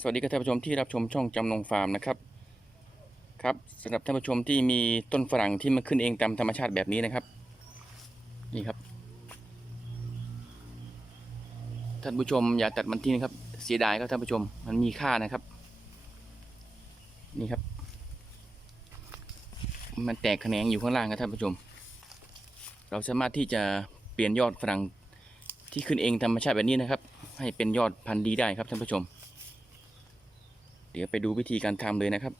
สวัสดีครับท่านผู้ชมที่รับชมช่องจำนงฟาร์มนะครับครับสำหรับท่านผู้ชมที่มีต้นฝรั่งที่มันขึ้นเองตามธรรมชาติแบบนี้นะครับ นี่ครับ ท่านผู้ชมอย่าตัดมันทิ้งนะครับ เสียดายครับท่านผู้ชมมันมีค่านะครับ นี่ครับ มันแตกแขนงอยู่ข้างล่างครับท่านผู้ชม เราสามารถที่จะเปลี่ยนยอดฝรั่งที่ขึ้นเองธรรมชาติแบบนี้นะครับ ให้เป็นยอดพันธุ์ดีได้ครับท่านผู้ชม ดี๋ยวไปดูวิธีการทำเลยนะครับ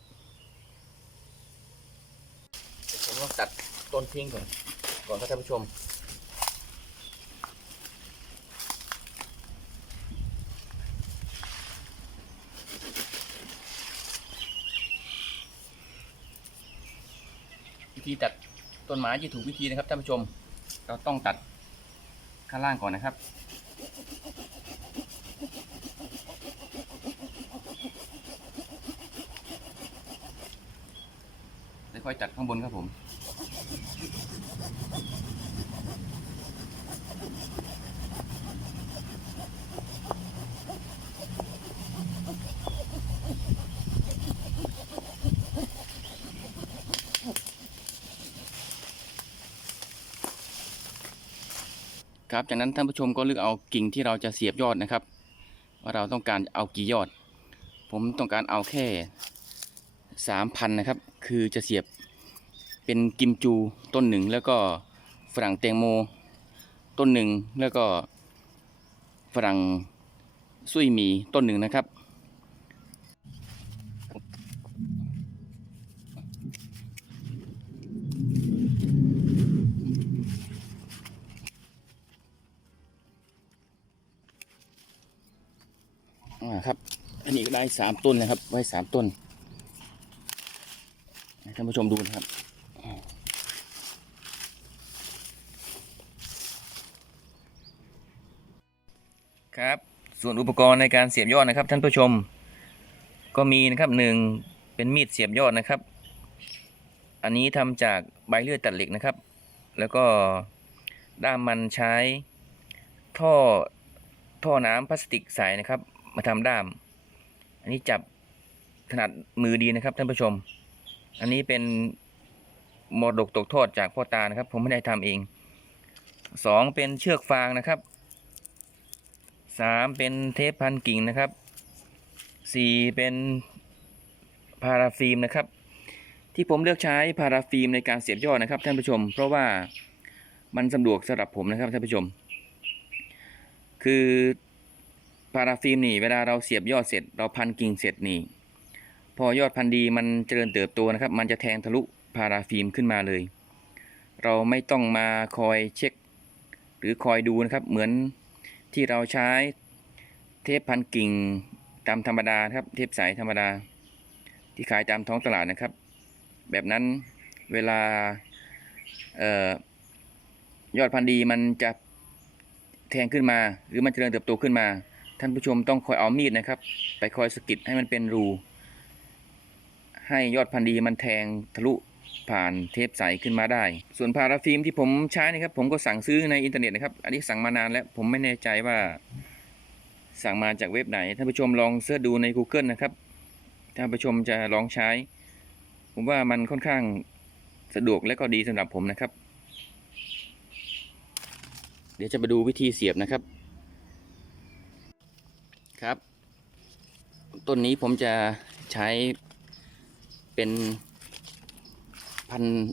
ผมต้องตัดต้นทิ้งก่อนก่อนครับท่านผู้ชมวิธีตัดต้นไม้ที่ถูกวิธีนะครับท่านผู้ชม เราต้องตัดข้างล่างก่อนนะครับ แล้ว ค่อยตัดข้างบนครับผม ครับจากนั้นท่านผู้ชมก็เลือกเอากิ่งที่เราจะเสียบยอดนะครับ ว่าเราต้องการเอากี่ยอด ผมต้องการเอาแค่ สามพันนะครับ คือจะเสียบเป็นกิมจูต้นหนึ่ง แล้วก็ฝรั่งแตงโมต้นหนึ่ง แล้วก็ฝรั่งซุยหมีต้นหนึ่งนะครับอ่าครับ อันนี้ได้สามต้นนะครับ ไว้สามต้น ท่านผู้ชมดูนะครับ ครับ ส่วนอุปกรณ์ในการเสียบยอดนะครับ ท่านผู้ชม ก็มีนะครับหนึ่งเป็นมีดเสียบยอดนะครับ อันนี้ทำจากใบเลือดตัดเหล็กนะครับ แล้วก็ด้ามมันใช้ท่อท่อน้ำพลาสติกใสนะครับ มาทำด้าม อันนี้จับถนัดมือดีนะครับท่านผู้ชม อันนี้เป็นมรดกตกทอดจากพ่อตานะครับ ผมไม่ได้ทำเองสองเป็นเชือกฟางนะครับสามเป็นเทปพันกิ่งนะครับสี่เป็นพาราฟิล์มนะครับ ที่ผมเลือกใช้พาราฟิล์มในการเสียบยอดนะครับท่านผู้ชม เพราะว่ามันสะดวกสำหรับผมนะครับท่านผู้ชม คือพาราฟิล์มนี่เวลาเราเสียบยอดเสร็จ เราพันกิ่งเสร็จนี่ พอยอดพันธุ์ดีมันเจริญเติบโตนะครับ มันจะแทงทะลุพาราฟิล์มขึ้นมาเลย เราไม่ต้องมาคอยเช็ค หรือคอยดูนะครับ เหมือนที่เราใช้เทปพันกิ่งตามธรรมดาครับ เทปใสธรรมดา ที่ขายตามท้องตลาดนะครับ แบบนั้นเวลาออยอดพันธุ์ดีมันจะแทงขึ้นมา หรือมันเจริญเติบโตขึ้นมา ท่านผู้ชมต้องคอยเอามีดนะครับ ไปคอยสกิดให้มันเป็นรู ให้ยอดพันธุ์ดีมันแทงทะลุผ่านเทปใสขึ้นมาได้ ส่วนพาราฟิล์มที่ผมใช้นะครับ ผมก็สั่งซื้อในอินเทอร์เน็ตนะครับ อันนี้สั่งมานานแล้ว ผมไม่แน่ใจว่าสั่งมาจากเว็บไหน ท่านผู้ชมลองเสิร์ชดูใน Google นะครับ ท่านผู้ชมจะลองใช้ ผมว่ามันค่อนข้างสะดวกและก็ดีสำหรับผมนะครับ เดี๋ยวจะมาดูวิธีเสียบนะครับ ครับ ต้นนี้ผมจะใช้ เป็นพันธุ์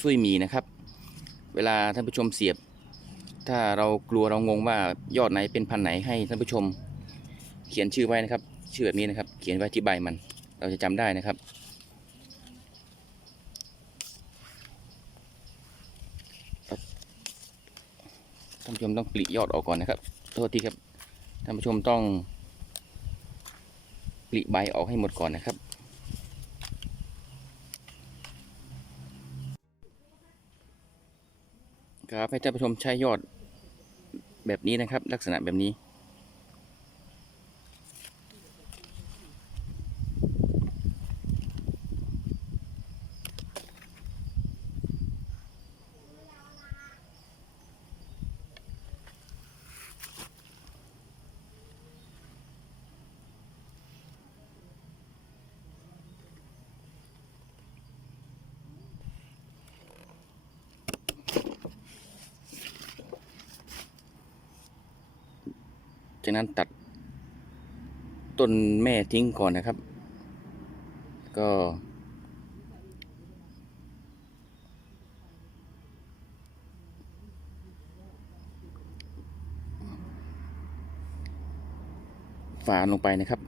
ซุยหมีนะครับ เวลาท่านผู้ชมเสียบ ถ้าเรากลัวเรางงว่ายอดไหนเป็นพันธุ์ไหนให้ท่านผู้ชม เขียนชื่อไว้นะครับ ชื่อแบบนี้นะครับ เขียนไว้ที่ใบมัน เราจะจำได้นะครับ ท่านผู้ชมต้องปลียอดออกก่อนนะครับ โทษทีครับ ท่านผู้ชมต้องปลีใบออกให้หมดก่อนนะครับ ครับให้ท่านผู้ชมใช้ยอดแบบนี้นะครับ ลักษณะแบบนี้ จากนั้นตัดต้นแม่ทิ้งก่อนนะครับ ก็ ฝานลงไปนะครับ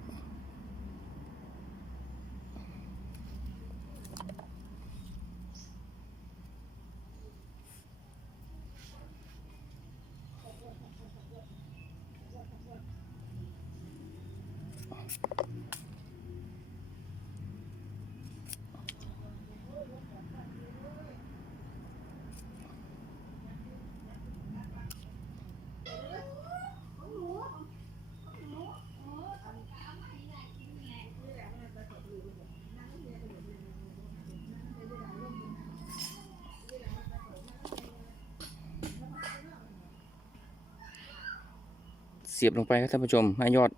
เสียบลงไปครับท่านผู้ชมให้ยอด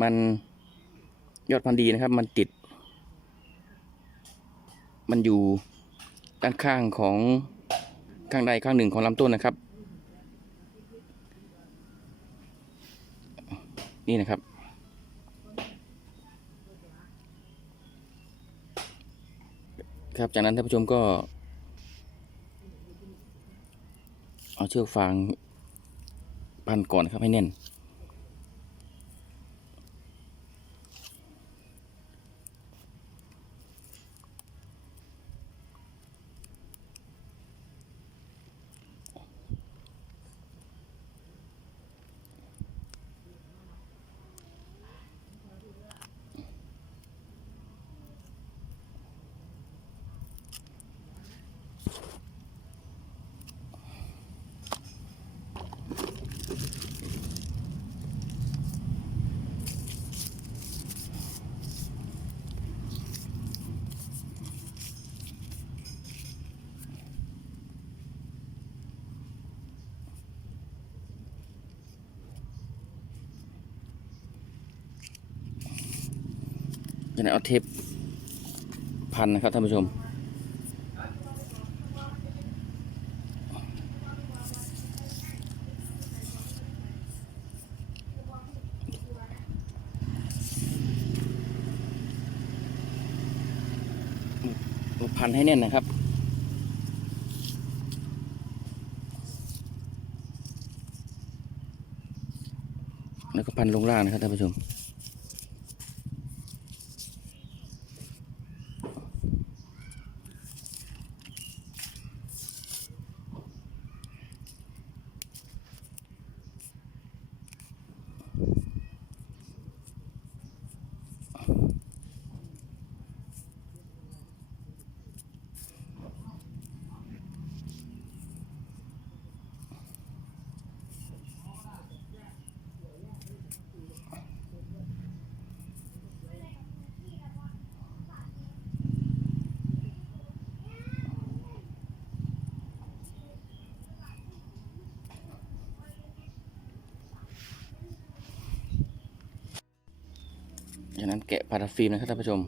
มันยอดพันธุ์ดีนะครับ มันติด มันอยู่ด้านข้างของข้างใดข้างหนึ่งของลำต้นนะครับ นี่นะครับ ครับจากนั้นท่านผู้ชมก็ เอาเชือกฟาง พันก่อนนะครับให้แน่น จะได้เอาเทปพันนะครับท่านผู้ชม พันให้แน่นนะครับแล้วก็พันลงล่างนะครับท่านผู้ชม ฉะนั้นแกะพาราฟิล์มนะครับท่านผู้ชม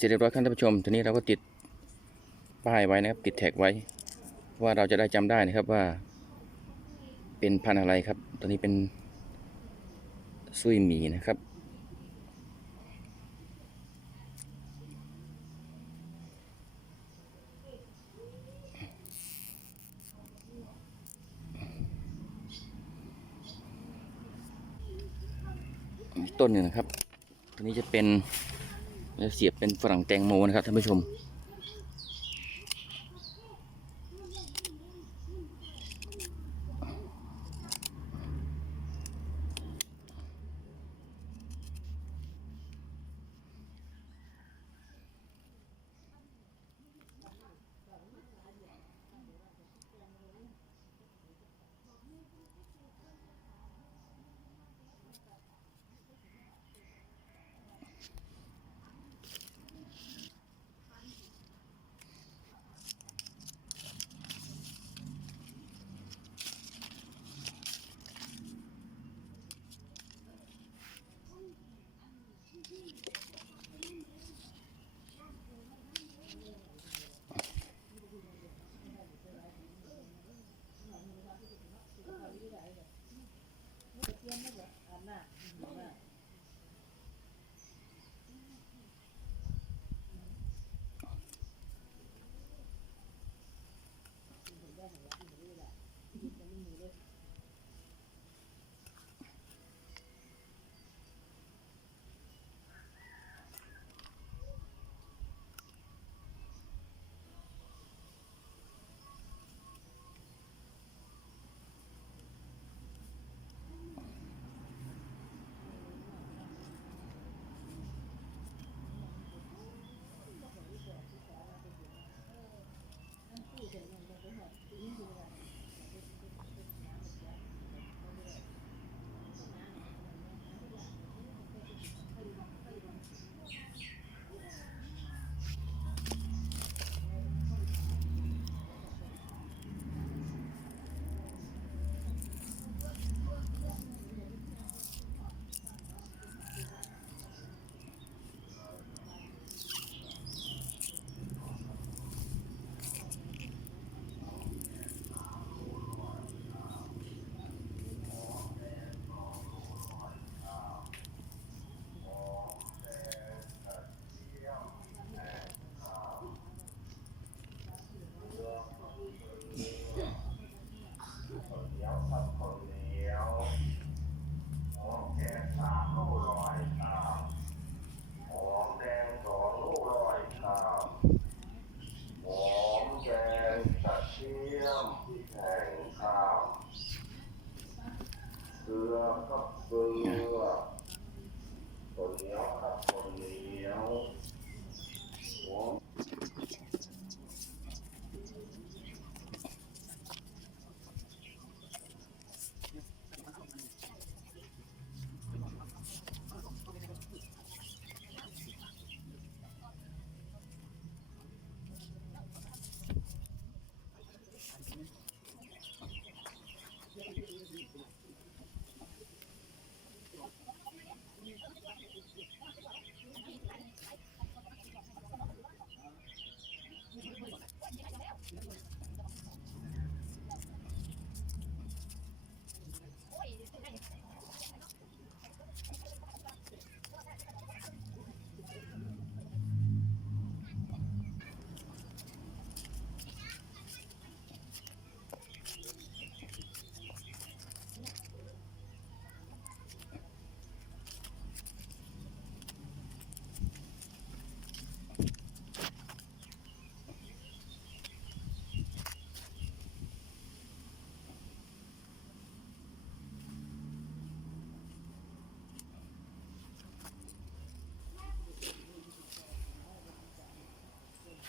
เสร็จเรียบร้อยท่านผู้ชม ทีนี้เราก็ติดป้ายไว้นะครับ ติดแท็กไว้ ว่าเราจะได้จำได้นะครับว่า เป็นพันอะไรครับ ตัวนี้เป็นซุยหมีนะครับ ต้นหนึ่งนะครับ ตัวนี้จะเป็น เสียบเป็นฝรั่งแตงโมนะครับท่านผู้ชม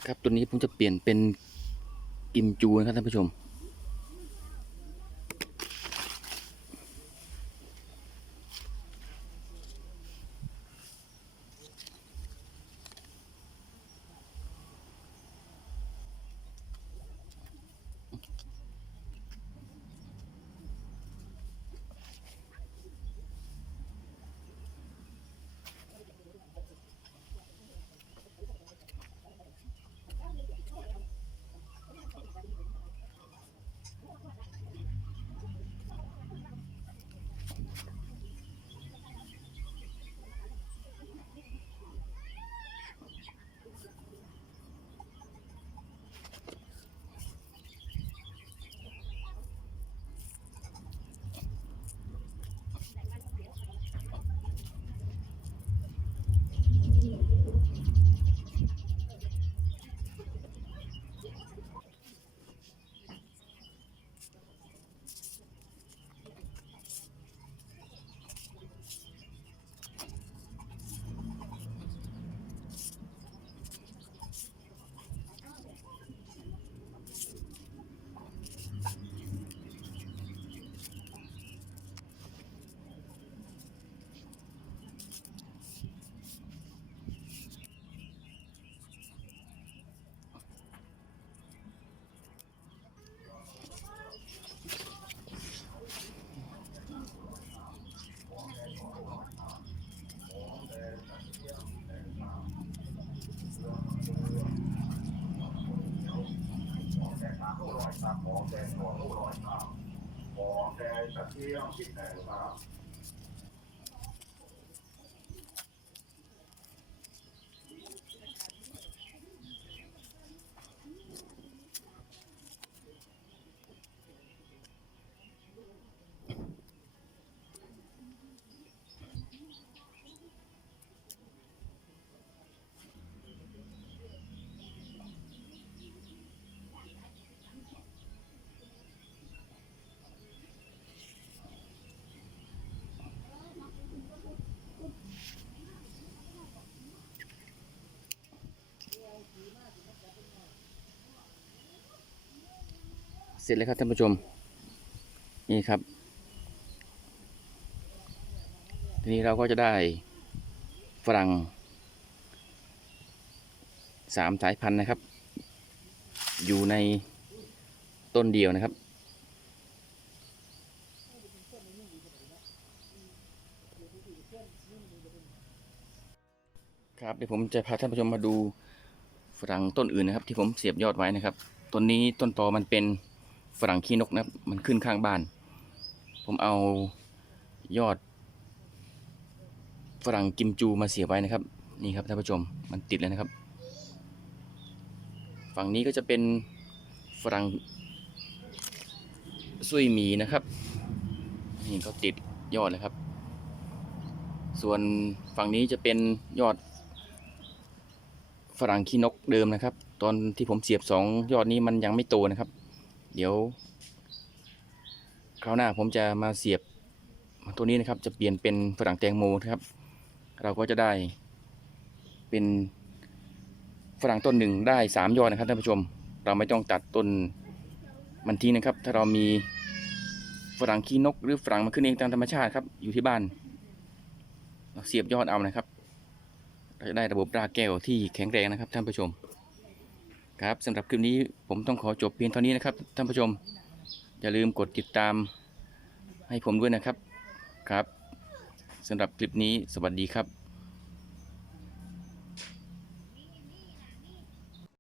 ครับตัวนี้ผมจะเปลี่ยนเป็นกิมจูนะครับท่านผู้ชม หมอแดงต เสร็จแล้วครับท่านผู้ชม นี่ครับ ทีนี้เราก็จะได้ฝรั่งสามสายพันธุ์นะครับ อยู่ในต้นเดียวนะครับ ครับเดี๋ยวผมจะพาท่านผู้ชมมาดูฝรั่งต้นอื่นนะครับ ที่ผมเสียบยอดไว้นะครับ ต้นนี้ต้นตอมันเป็น ฝรั่งขี้นกนะครับมันขึ้นข้างบ้าน ผมเอายอด ฝรั่งกิมจูมาเสียไว้นะครับ นี่ครับท่านผู้ชมมันติดแล้วนะครับ ฝั่งนี้ก็จะเป็นฝรั่งซุยหมีนะครับนี่ก็ติดยอดเลยครับ ส่วนฝั่งนี้จะเป็นยอดฝรั่งขี้นกเดิมนะครับ ตอนที่ผมเสียบสองยอดนี้มันยังไม่โตนะครับ เดี๋ยวคราวหน้าผมจะมาเสียบตัวนี้นะครับ จะเปลี่ยนเป็นฝรั่งแตงโมนะครับ เราก็จะได้เป็นฝรั่งต้นหนึ่งได้สามยอดนะครับท่านผู้ชม เราไม่ต้องตัดต้นมันทิ้งนะครับ ถ้าเรามีฝรั่งขี้นกหรือฝรั่งมันขึ้นเองตามธรรมชาติครับ อยู่ที่บ้าน เราเสียบยอดเอานะครับ เราจะได้ระบบรากแก้วที่แข็งแรงนะครับท่านผู้ชม ครับสำหรับคลิปนี้ผมต้องขอจบเพียงเท่านี้นะครับท่านผู้ชม อย่าลืมกดติดตามให้ผมด้วยนะครับครับสำหรับคลิปนี้สวัสดีครับ